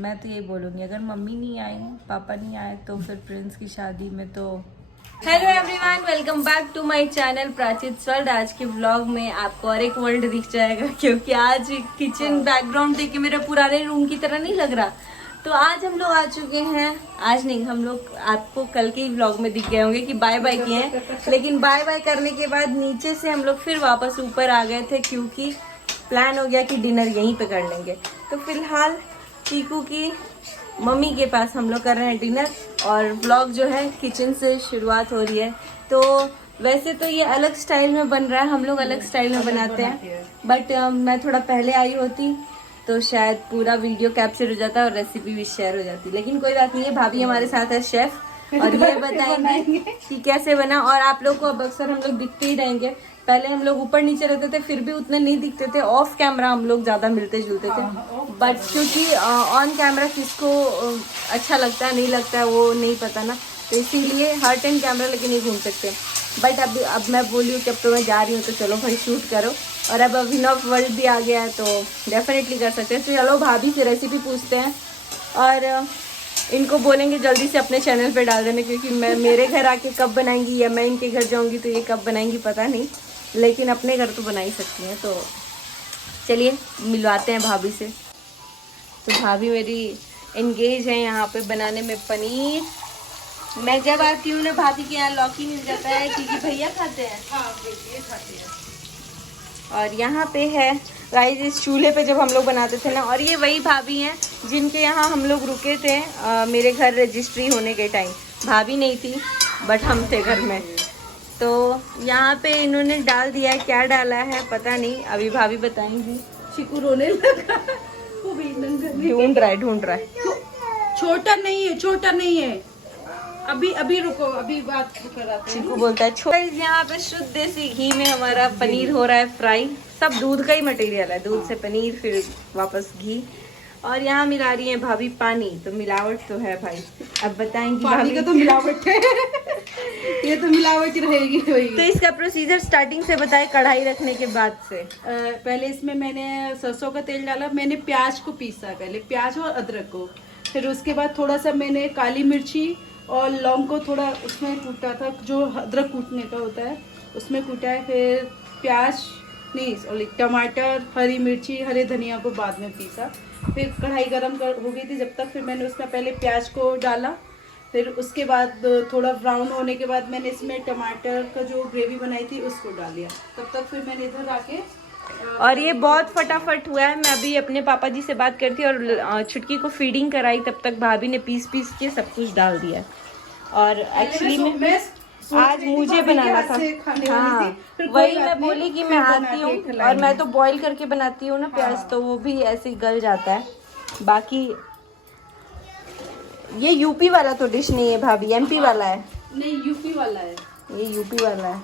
मैं तो यही बोलूँगी, अगर मम्मी नहीं आई, पापा नहीं आए, तो फिर प्रिंस की शादी में तो। Hello everyone, welcome back to my channel Prachit world. आज के व्लॉग में आपको और एक वर्ल्ड दिख जाएगा, क्योंकि आज किचन बैकग्राउंड देख के मेरे पुराने रूम की तरह नहीं लग रहा। तो आज हम लोग आ चुके हैं, आज नहीं, हम लोग आपको कल के ही व्लॉग में दिख गए होंगे कि बाय बाय किए हैं, लेकिन बाय बाय करने के बाद नीचे से हम लोग फिर वापस ऊपर आ गए थे, क्योंकि प्लान हो गया कि डिनर यहीं पे कर लेंगे। तो फिलहाल चीकू की मम्मी के पास हम लोग कर रहे हैं डिनर, और व्लॉग जो है किचन से शुरुआत हो रही है। तो वैसे तो ये अलग स्टाइल में बन रहा है, हम लोग अलग स्टाइल में बनाते हैं, बट मैं थोड़ा पहले आई होती तो शायद पूरा वीडियो कैप्चर हो जाता और रेसिपी भी शेयर हो जाती, लेकिन कोई बात नहीं है, भाभी हमारे साथ है शेफ, और ये बताएंगे कि कैसे बना। और आप लोग को अब अक्सर हम लोग दिखते ही रहेंगे, पहले हम लोग ऊपर नीचे रहते थे फिर भी उतने नहीं दिखते थे, ऑफ कैमरा हम लोग ज्यादा मिलते जुलते थे, बट क्योंकि ऑन कैमरा किसको अच्छा लगता है नहीं लगता है वो नहीं पता ना, तो इसीलिए हर टाइम कैमरा लेके नहीं घूम सकते। बट अब मैं बोली हूँ कि अब तो मैं जा रही हूँ तो चलो भाई शूट करो, और अब अभिनव वर्ल्ड भी आ गया है तो डेफिनेटली कर सकते हैं। तो चलो भाभी से रेसिपी पूछते हैं, और इनको बोलेंगे जल्दी से अपने चैनल पे डाल देने, क्योंकि मैं मेरे घर आके कब बनाएंगी या मैं इनके घर जाऊंगी तो ये कब बनाएंगी पता नहीं, लेकिन अपने घर तो बना ही सकती हैं। तो चलिए मिलवाते हैं भाभी से। तो भाभी मेरी एंगेज है यहाँ पे बनाने में पनीर। मैं जब आती हूँ ना भाभी के यहाँ लौकी मिल जाता है, क्योंकि भैया खाते हैं। हाँ भैया खाते हैं। और यहाँ पे है गाइस, इस चूल्हे पे जब हम लोग बनाते थे ना, और ये वही भाभी हैं जिनके यहाँ हम लोग रुके थे मेरे घर रजिस्ट्री होने के टाइम। भाभी नहीं थी बट हम थे घर में। तो यहाँ पे इन्होंने डाल दिया है, क्या डाला है पता नहीं, अभी भाभी बताएंगी। चिकू रोने लगा, वो भी ढूंढ रहा है। छोटा नहीं है, अभी रुको, अभी बात कर रहा था। चिकू बोलता है छोटा। यहाँ पे शुद्ध देसी घी में हमारा पनीर हो रहा है फ्राई, सब दूध का ही मटेरियल है, दूध से पनीर फिर वापस घी। और यहाँ मिला रही है भाभी पानी, तो मिलावट तो है भाई, अब बताएंगी पानी का तो मिलावट है। ये तो मिलावट ही रहेगी भाई। तो इसका प्रोसीजर स्टार्टिंग से बताए, कढ़ाई रखने के बाद से। पहले इसमें मैंने सरसों का तेल डाला, मैंने प्याज को पीसा, पहले प्याज और अदरक को, फिर उसके बाद थोड़ा सा मैंने काली मिर्ची और लौंग को थोड़ा उसमें कूटा था, जो अदरक कूटने का होता है उसमें कूटा है, फिर प्याज नहीं सॉरी टमाटर, हरी मिर्ची, हरे धनिया को बाद में पीसा। फिर कढ़ाई गरम हो गई थी जब तक, फिर मैंने उसमें पहले प्याज को डाला, फिर उसके बाद थोड़ा ब्राउन होने के बाद मैंने इसमें टमाटर का जो ग्रेवी बनाई थी उसको डाल दिया। तब तक फिर मैंने इधर आके और ये बहुत फटाफट हुआ है। मैं अभी अपने पापा जी से बात करती और छुटकी को फीडिंग कराई, तब तक भाभी ने पीस के सब कुछ डाल दिया। और एक्चुअली में आज मुझे बनाना था, हाँ वही मैं बोली कि मैं आती हूँ, और मैं तो बॉईल करके बनाती हूँ ना प्याज, तो वो भी ऐसे ही गल जाता है। बाकी ये यूपी वाला तो डिश नहीं है भाभी, एमपी वाला है। नहीं यूपी वाला है, ये यूपी वाला है।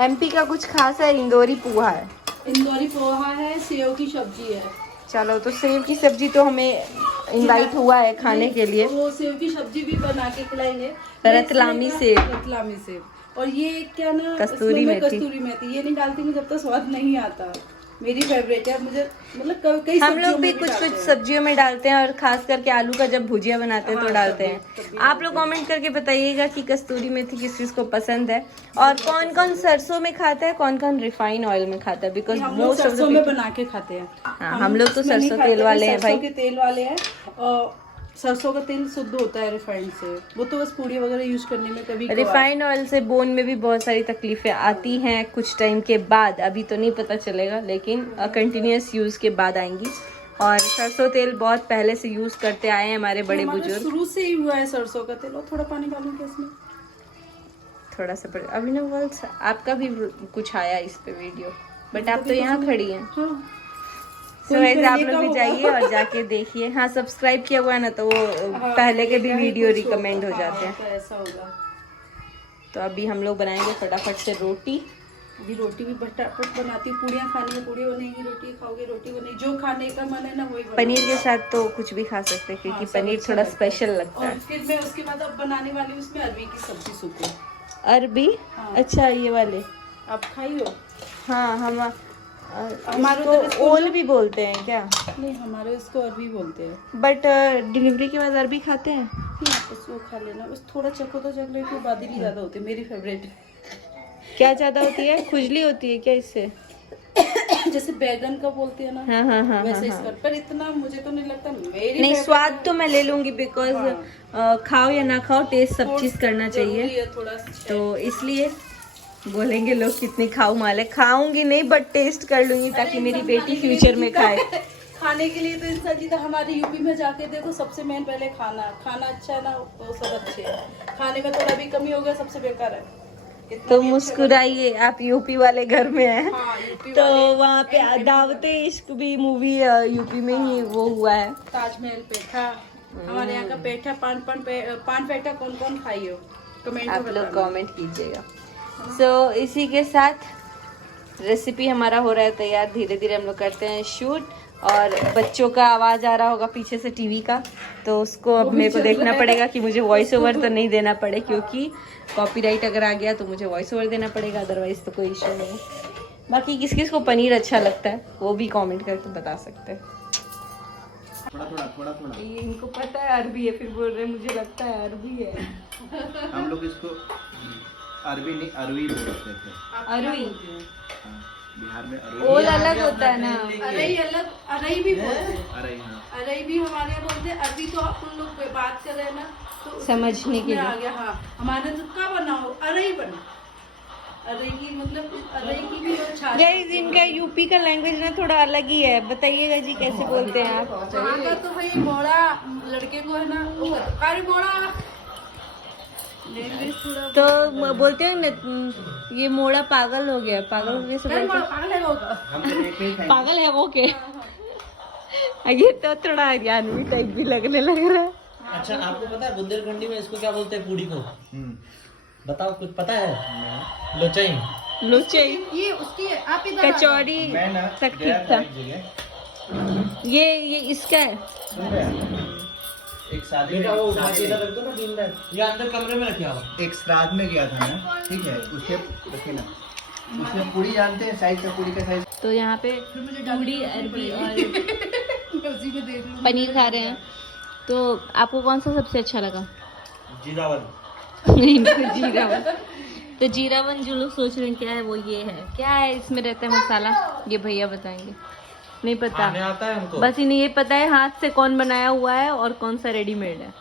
एमपी का कुछ खास है, इंदौरी पोहा है। इंदौरी पोहा है, सेव की सब्जी है। चलो, तो सेव की सब्जी तो हमें इनवाइट हुआ है खाने के लिए, वो सेव की सब्जी भी बना के खिलाएंगे। रतलामी सेव, और ये क्या ना, कस्तूरी मेथी ये नहीं डालती मैं जब तक स्वाद नहीं आता। मेरी फेवरेट है, मुझे मतलब कई हम लोग भी कुछ सब्जियों में डालते हैं, और खास करके आलू का जब भुजिया बनाते हैं तो डालते हैं। आप लोग कमेंट करके बताइएगा कि कस्तूरी मेथी किस चीज को पसंद है, और कौन कौन सरसों में खाता है, कौन कौन रिफाइंड ऑयल में खाता है, बिकॉज मोस्ट ऑफ सरसों में बना के खाते हैं। हाँ, हम लोग तो सरसों तेल वाले हैं भाई। सरसों के तेल वाले हैं, और सरसों का तेल शुद्ध होता है रिफाइंड से, वो तो बस पूड़ी वगैरह यूज करने में कभी। रिफाइंड ऑयल से बोन में भी बहुत सारी तकलीफें आती हैं कुछ टाइम के बाद, अभी तो नहीं पता चलेगा, लेकिन कंटिन्यूअस यूज के बाद आएंगी। और सरसों तेल बहुत पहले से यूज करते आए हैं हमारे बड़े बुजुर्ग, शुरू से ही हुआ है सरसों का तेल। और थोड़ा पानी डालूंगा इसमें, थोड़ा सा पड़े। अभिनव आपका भी कुछ आया इस पे वीडियो, बट आप तो यहाँ खड़ी हैं। तो वैसे आप लोग भी जाइए और जाके देखिए। हाँ, सब्सक्राइब किया हुआ है ना, तो वो पहले के भी वीडियो रिकमेंड हो जाते हैं। तो ऐसा होगा। तो अभी हम लोग बनाएंगे फटाफट से रोटी। अभी रोटी भी फटाफट बनाती हूँ, पूड़ियाँ खानी है पूड़ी बनेगी, रोटी खाओगे रोटी बनेगी, जो खाने का मन है ना वही। पनीर के साथ तो कुछ भी खा सकते हैं, क्योंकि पनीर थोड़ा स्पेशल लगता है। और फिर मैं उसके बाद अब बनाने वाली हूँ उसमें अरबी की सब्जी सूखी। अरबी? अच्छा, ये वाले आप खाई हो? हाँ, हम हमारे इसको उधर इसको ओल भी बोलते हैं क्या? नहीं, हमारे इसको अरबी बोलते हैं। बट डिलीवरी के बाद अरबी खाते हैं? नहीं, आप उसको खा लेना, बस थोड़ा चखो तो चॉकलेट की बादली ज़्यादा होती है, मेरी फेवरेट। क्या ज्यादा होती है? खुजली होती है क्या इससे? जैसे बैगन का बोलते हैं ना, हाँ हाँ हाँ वैसे हाँ, इसका, पर इतना मुझे तो नहीं लगता मेरी नहीं favorite स्वाद है। तो मैं ले लूंगी बिकॉज खाओ या ना खाओ टेस्ट सब चीज करना जरूरी चाहिए, है थोड़ा तो इसलिए बोलेंगे लोग कितनी खाऊ माले, खाऊंगी नहीं बट टेस्ट कर लूंगी ताकि मेरी बेटी फ्यूचर में खाए। खाने के लिए तो इंसान जी, तो हमारे यूपी में जाके देखो, सबसे मेन पहले खाना, खाना अच्छा है ना तो सब अच्छे है। खाने में थोड़ा भी कमी हो गया सबसे बेकार है। इतना तो भी अच्छा मुस्कुराइए, आप यूपी वाले घर में हैं। बना- हाँ, यूपी तो वाले वहाँ पे दावते इश्क भी मूवी यूपी में ही वो हुआ है। ताजमहल पेठा, हमारे यहाँ का पेठा, पान पेठा कौन कौन खाई हो, कमेंट में आप लोग बताना। कमेंट कीजिएगा। सो इसी के साथ रेसिपी हमारा हो रहा है तैयार, धीरे धीरे हम लोग करते हैं शूट। और बच्चों का आवाज आ रहा होगा पीछे से टीवी का, तो उसको अब मेरे को देखना पड़ेगा कि मुझे वॉइस ओवर तो नहीं देना पड़े, क्योंकि कॉपीराइट अगर आ गया तो मुझे वॉइस ओवर देना पड़ेगा, अदरवाइज तो कोई इशू नहीं। बाकी किस किस को पनीर अच्छा लगता है वो भी कमेंट करके बता सकते हैं। थोड़ा ये इनको पता है अरबी है, फिर बोल रहे हैं मुझे लगता है अरबी है। हम लोग इसको अरबी नहीं अरवी बोलते थे। अरवी हाँ, बिहार में अरवी। ओल अलग होता है ना। अरई अलग, अरई भी बोलते हैं, अरे हाँ, अरई भी हमारे यहाँ बोलते हैं। अरबी तो अपन लोग बात कर रहे हैं ना, तो समझने के उसमें आ लिए। गया। हाँ, हमारे तो क्या बनाओ, अरई बना, अरई की मतलब अरई की भी अच्छा। गाइस इनका यूपी का लैंग्वेज ना थोड़ा अलग ही है, बताइएगा जी कैसे बोलते हैं आप? वहाँ का तो भाई मोड़ा, लड़के को है ना वो अरे मोड़ा, लैंग्वेज थोड़ा तो बोलते हैं ना ये मोड़ा पागल हो गया, पागल हो गया से अरे बोलते मोड़ा हैं, पागल है होगा। हम तो एक ही खाएंगे। पागल है वो के। ये तो थोड़ा हरियाणवी टाइप भी लगने लग रहा है। अच्छा, आपको पता है बुंदेलखंडी में इसको क्या बोलते हैं पूड़ी को? बताओ, कुछ पता है? लोचाई। लुचई, ये उसकी है, आप इधर आ जाओ। कचौड़ी मैं ना तक गया ठीक था था। एक जगह, ये इसका है। सुन रहे हैं? एक शादी बेटा वो में उठा के इधर रख दो ना, दिन रात। ये अंदर कमरे में रखे आओ। एक श्राद्ध में गया था मैं, ठीक है, उससे रखे ना, उसमें पूरी जानते हैं साइज का, पूरी का साइज। तो यहाँ पे पूड़ी अरबी और उसी में देख लूं। पनीर खा रहे हैं। तो आपको कौन सा सबसे अच्छा लगा? जीरावन। इनको जीरावन। तो जीरावन जो लोग सोच रहे हैं क्या है, वो ये है। क्या है इसमें रहता है मसाला, ये भैया बताएंगे। नहीं पता, खाने आता है हमको। बस इन्हें ये पता है हाथ से कौन बनाया हुआ है और कौन सा रेडीमेड है।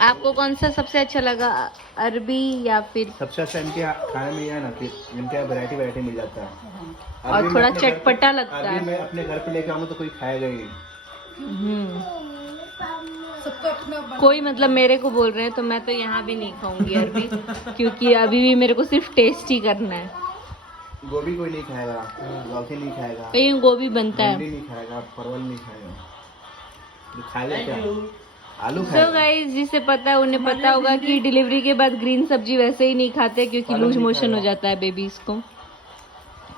आपको कौन सा सबसे अच्छा लगा, अरबी या फिर? सबसे अच्छा इनके यहाँ खाने में यह है ना कि इनके यहाँ वैरायटी मिल जाता है। और अरबी थोड़ा मैं अपने घर पे- चटपटा लगता है। अरबी मैं अपने घर पे लेके आऊँ तो कोई खाएगा ही नहीं। सबका अपना कोई मतलब मेरे को बोल रहे हैं तो मैं तो यहाँ भी नहीं खाऊंगी अरबी, क्योंकि अभी भी मेरे को सिर्फ टेस्ट ही करना है। गोभी कोई नहीं खाएगा, लौकी नहीं खाएगा, कहीं गोभी बनता है। भिंडी नहीं खाएगा, परवल नहीं खाएगा, जो खाएगा क्या? आलू तो खाएगा। गाइस जिसे पता है उन्हें पता होगा कि डिलीवरी के बाद ग्रीन सब्जी वैसे ही नहीं खाते, क्योंकि पालक लूज नहीं मोशन हो खाएगा। जाता है बेबीज को।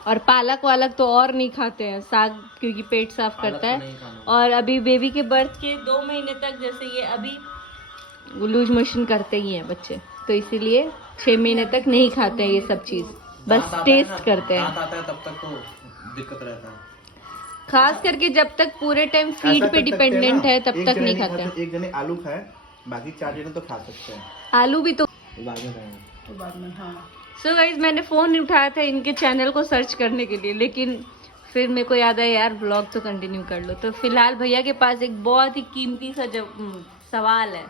और पालक वालक तो और नहीं खाते हैं, साग क्योंकि पेट साफ करता है। और अभी बेबी के बर्थ के 2 महीने तक, जैसे ये अभी लूज मोशन करते ही हैं बच्चे, तो इसीलिए 6 महीने तक नहीं खाते हैं ये सब चीज, बस टेस्ट करते हैं। दांत आता है तब तक तो दिक्कत रहता है। खास करके जब तक पूरे टाइम ऐसा फीड कर पे सकते हैं डिपेंडेंट ना, है तब एक तक जने नहीं खा खाते हैं। सकते, एक जने आलू खाए, बाकी 4 जने तो खा सकते हैं। आलू भी तो। बाद में खाएंगे। तो बाद में। हाँ, सो गाइस मैंने फोन उठाया था इनके चैनल को सर्च करने के लिए, लेकिन फिर मेरे को याद आया यार ब्लॉग तो कंटिन्यू कर लो। तो फिलहाल भैया के पास एक बहुत ही कीमती सा सवाल है,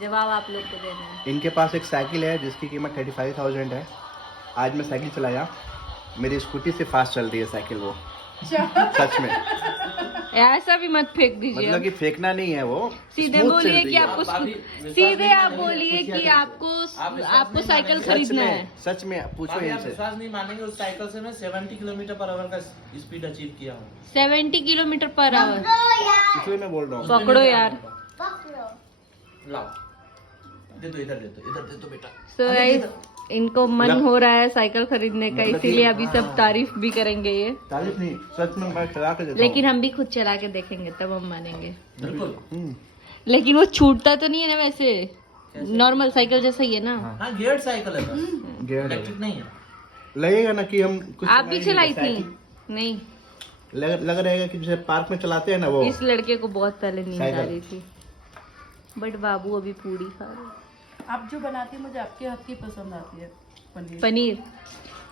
जवाब आप लोग को देना है। इनके पास एक साइकिल है जिसकी कीमत 35,000 है। आज मैं साइकिल चलाया, मेरी स्कूटी से फास्ट चल रही है साइकिल वो, सच में। ऐसा भी मत फेंक दीजिए, मतलब कि फेंकना नहीं है वो, सीधे smooth चल बोलिए रही कि है। आपको आप विश्वास सीधे नहीं आप मानेंगे, बोलिए कुछ कि करेंगे। आपको आप विश्वास आपको नहीं साइकिल मानेंगे। खरीदना है। सच में पूछो अभी आप इनसे। विश्वास नहीं मानेंगे, उस साइकिल से मैं 70 किलोमीटर पर आवर का स्पीड अचीव किया हूँ। 70 किलोमीटर पर आवर। इसलिए मैं बोल रहा हूँ। पकड़ो यार। लाओ, दे दो, इधर दे दो, इधर दे दो बेटा। सो गाइस इनको मन हो रहा है साइकिल खरीदने का, मतलब कि- इसीलिए अभी सब तारीफ भी करेंगे ये, तारीफ नहीं, सच में मैं चला के देता हूँ। लेकिन हम भी खुद चला के देखेंगे तब हम मानेंगे। बिल्कुल। लेकिन वो छूटता तो नहीं है ना वैसे, नॉर्मल साइकिल जैसा ही है ना। हाँ, गियर्ड साइकिल है बस, गियर है। इलेक्ट्रिक नहीं है। लगेगा ना कि हम कुछ आप भी चलाई थी? साइकिल। नहीं, लग रहेगा कि जैसे पार्क में चलाते हैं ना वो। इस लड़के को बहुत पहले नींद आ साइकिल। रही थी, बट बाबू अभी पूरी खा रहे हैं। आप जो बनाती है मुझे आपके हाथ की पसंद आती है पनीर। पनीर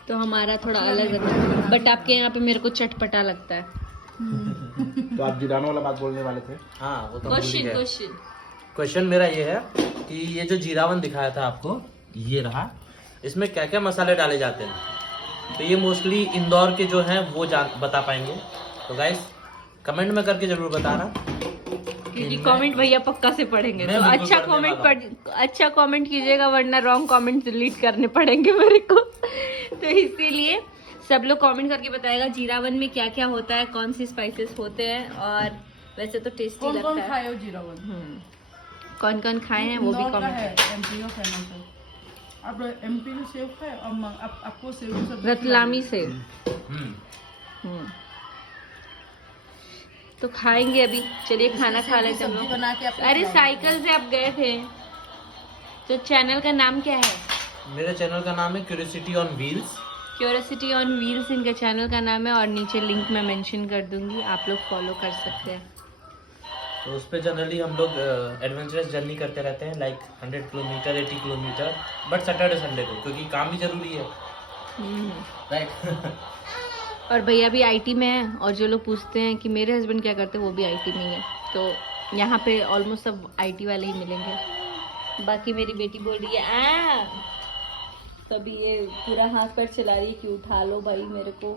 तो हमारा थोड़ा अलग है, बट आपके यहाँ पे मेरे को चटपटा लगता है। तो आप जीराना वाला बात बोलने वाले थे। हाँ वो तो भूल ही गए। क्वेश्चन क्वेश्चन मेरा ये है कि ये जो जीरावन दिखाया था आपको, ये रहा, इसमें क्या क्या मसाले डाले जाते हैं। तो ये मोस्टली इंदौर के जो हैं वो बता पाएंगे। तो गाइस कमेंट में करके जरूर बताना, क्योंकि कमेंट भैया पक्का से पढ़ेंगे। मैं तो बिल्कुल अच्छा पढ़ने कमेंट वाला अच्छा कमेंट कीजिएगा, वरना रॉन्ग कमेंट डिलीट करने पड़ेंगे मेरे को। तो इसीलिए सब लोग कमेंट करके बताएगा जीरावन में क्या क्या होता है, कौन सी स्पाइसेस होते हैं, और वैसे तो टेस्टी कौन लगता कौन है। खाए हो जीरावन? कौन कौन खाए हैं वो भी इंदौर का कमेंट। है, एमपी का फेमस है। आप एमपी से सेव खाए और आपको सेव की सब्जी रतलामी से हम्म। तो खाएंगे अभी। चलिए खाना खा लेते हैं हम सब्जी लोग। बना के आपको अरे खिलाऊंगी। साइकिल से आप गए थे, तो चैनल का नाम क्या है? मेरे चैनल का नाम है curiosity on wheels. Curiosity on wheels इनके चैनल का नाम है, और नीचे लिंक मैं मेंशन कर दूंगी, आप लोग फॉलो कर सकते हैं। तो उस पर जनरली हम लोग एडवेंचरस जर्नी करते रहते हैं, like 100 kilometre 80 kilometre, but Saturday Sunday को, क्योंकि काम भी जरूरी है, राइट। और भैया भी आईटी में है, और जो लोग पूछते हैं कि मेरे हस्बैंड क्या करते हैं, वो भी आईटी में ही है। तो यहाँ पे ऑलमोस्ट सब आईटी वाले ही मिलेंगे। बाकी मेरी बेटी बोल रही है तभी ये पूरा हाथ पैर चला रही है कि उठा लो भाई मेरे को।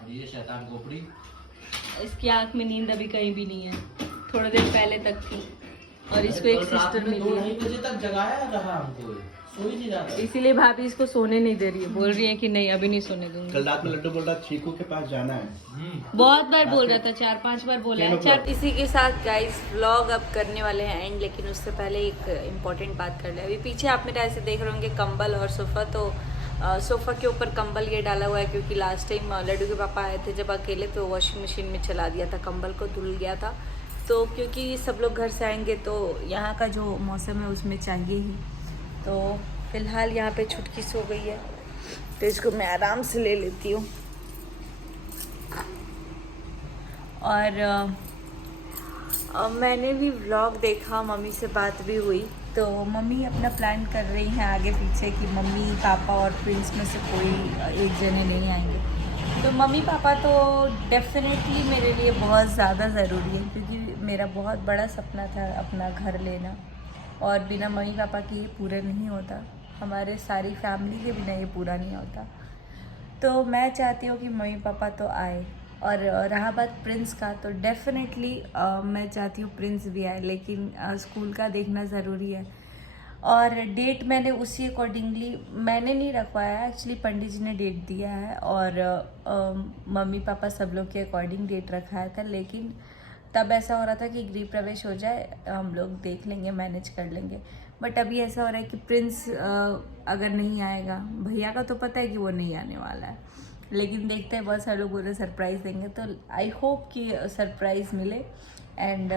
और ये शैतान खोपड़ी, इसकी आंख में नींद अभी कहीं भी नहीं है, थोड़ी देर पहले तक थी, और इसको एक सिस्टर मिली है, 2 बजे तक जगाया रहा हमको, सो ही नहीं जाता। इसीलिए भाभी इसको सोने नहीं दे रही है, बोल रही है कि नहीं अभी नहीं सोने दूंगी। कल रात में लड्डू बोल रहा चीकू के पास जाना है। बहुत बार बोल रहा था, 4-5 बार बोला है। चार इसी के साथ गाइस व्लॉग अब करने वाले हैं एंड, लेकिन उससे पहले एक इम्पॉर्टेंट बात कर ले। अभी पीछे आप मेरा ऐसे देख रहे होंगे कंबल और सोफ़ा, तो सोफ़ा के ऊपर कंबल ये डाला हुआ है क्योंकि लास्ट टाइम लड्डू के पापा आए थे जब अकेले, तो वॉशिंग मशीन में चला दिया था, कंबल को धुल गया था। तो क्योंकि सब लोग घर से आएंगे तो यहाँ का जो मौसम है उसमें चाहिए ही, तो फिलहाल यहाँ पे छुटकी सो गई है, तो इसको मैं आराम से ले लेती हूँ। और मैंने भी व्लॉग देखा, मम्मी से बात भी हुई, तो मम्मी अपना प्लान कर रही हैं आगे पीछे कि मम्मी पापा और प्रिंस में से कोई एक जने नहीं आएंगे। तो मम्मी पापा तो डेफिनेटली मेरे लिए बहुत ज़्यादा ज़रूरी है, क्योंकि मेरा बहुत बड़ा सपना था अपना घर लेना, और बिना मम्मी पापा के ये पूरा नहीं होता, हमारे सारी फैमिली के बिना ये पूरा नहीं होता। तो मैं चाहती हूँ कि मम्मी पापा तो आए। और रहा बात प्रिंस का, तो डेफिनेटली मैं चाहती हूँ प्रिंस भी आए, लेकिन स्कूल का देखना ज़रूरी है। और डेट मैंने उसी अकॉर्डिंगली मैंने नहीं रखवाया, एक्चुअली पंडित जी ने डेट दिया है, और मम्मी पापा सब लोग के अकॉर्डिंग डेट रखाया था, लेकिन तब ऐसा हो रहा था कि गृह प्रवेश हो जाए, हम लोग देख लेंगे, मैनेज कर लेंगे। बट अभी ऐसा हो रहा है कि प्रिंस अगर नहीं आएगा, भैया का तो पता है कि वो नहीं आने वाला है, लेकिन देखते हैं, बहुत सारे लोग बोल रहे सरप्राइज़ देंगे, तो आई होप कि सरप्राइज़ मिले। एंड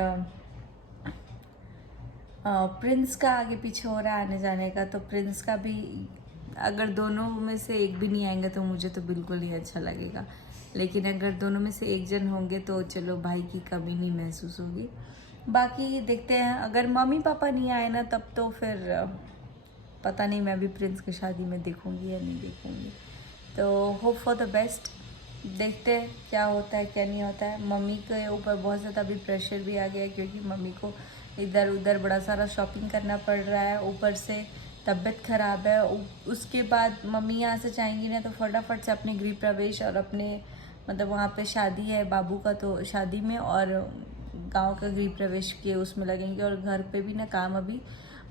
प्रिंस का आगे पीछे हो रहा है आने जाने का, तो प्रिंस का भी अगर दोनों में से एक भी नहीं आएंगे तो मुझे तो बिल्कुल ही अच्छा लगेगा, लेकिन अगर दोनों में से एक जन होंगे तो चलो भाई की कमी नहीं महसूस होगी। बाकी देखते हैं, अगर मम्मी पापा नहीं आए ना तब तो फिर पता नहीं मैं भी प्रिंस की शादी में देखूंगी या नहीं देखूंगी। तो होप फॉर द बेस्ट, देखते हैं क्या होता है क्या नहीं होता है। मम्मी के ऊपर बहुत ज़्यादा अभी प्रेशर भी आ गया है, क्योंकि मम्मी को इधर उधर बड़ा सारा शॉपिंग करना पड़ रहा है, ऊपर से तबीयत ख़राब है। उसके बाद मम्मी यहाँ से जाएंगी ना तो फटाफट से अपने गृह प्रवेश और अपने मतलब वहाँ पे शादी है बाबू का, तो शादी में और गांव का गृह प्रवेश के उसमें लगेंगे, और घर पे भी ना काम अभी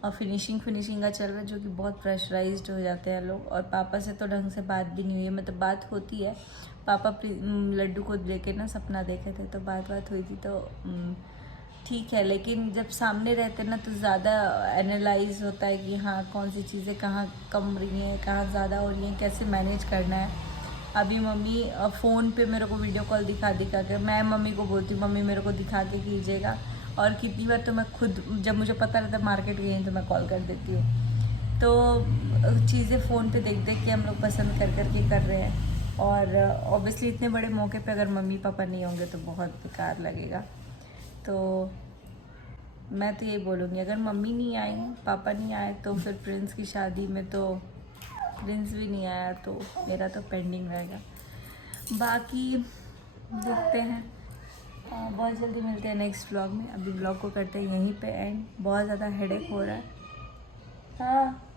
और फिनिशिंग का चल रहा है, जो कि बहुत प्रेशराइज्ड हो जाते हैं लोग। और पापा से तो ढंग से बात भी नहीं हुई है, मतलब बात होती है, पापा लड्डू को लेके ना सपना देखे थे तो बात हुई थी, तो ठीक है, लेकिन जब सामने रहते ना तो ज़्यादा एनालाइज होता है कि हाँ कौन सी चीज़ें कहाँ कम रही हैं, कहाँ ज़्यादा हो रही हैं, कैसे मैनेज करना है। अभी मम्मी फ़ोन पे मेरे को वीडियो कॉल दिखा के, मैं मम्मी को बोलती हूँ मम्मी मेरे को दिखा के कीजिएगा, और कितनी बार तो मैं खुद जब मुझे पता रहता है मार्केट गई तो मैं कॉल कर देती हूँ। तो चीज़ें फ़ोन पे देख देख के हम लोग पसंद कर कर के कर रहे हैं। और ऑब्वियसली इतने बड़े मौके पे अगर मम्मी पापा नहीं होंगे तो बहुत बेकार लगेगा। तो मैं तो यही बोलूँगी, अगर मम्मी नहीं आई पापा नहीं आए तो फिर प्रिंस की शादी में तो प्रिंस भी नहीं आया तो मेरा तो पेंडिंग रहेगा। बाकी देखते हैं, बहुत जल्दी मिलते हैं नेक्स्ट व्लॉग में। अभी व्लॉग को करते हैं यहीं पे एंड। बहुत ज़्यादा हेडेक हो रहा है। हाँ